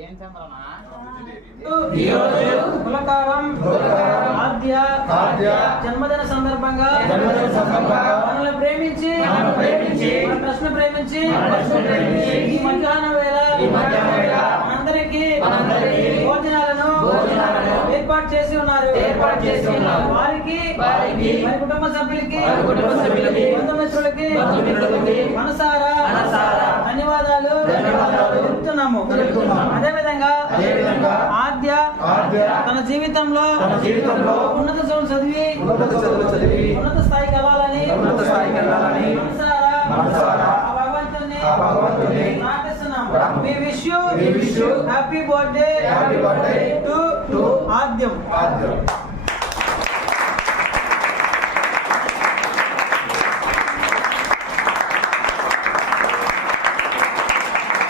ఏం చంద్రనా కులకారం ఆద్య జన్మదిన సందర్భంగా మనల్ని ప్రేమించి మన ట్రస్ట్ ప్రేమించి ఈ మధ్యాహ్నం వేళ మనందరికీ భోజనాలను ఏర్పాటు చేసి ఉన్నారు. వారికి వారి కుటుంబ సభ్యులకి బంధుమిత్రులకి మనసారా ధన్యవాదాలు తెలుపుతున్నాము. అదేవిధంగా ఆద్య తన జీవితంలో ఉన్నత చదువులు చదివి ఉన్నత స్థాయికి వెళ్ళాలని మనసారా భగవంతుని ప్రార్థిస్తున్నాము. We wish you happy birthday to Aadyam.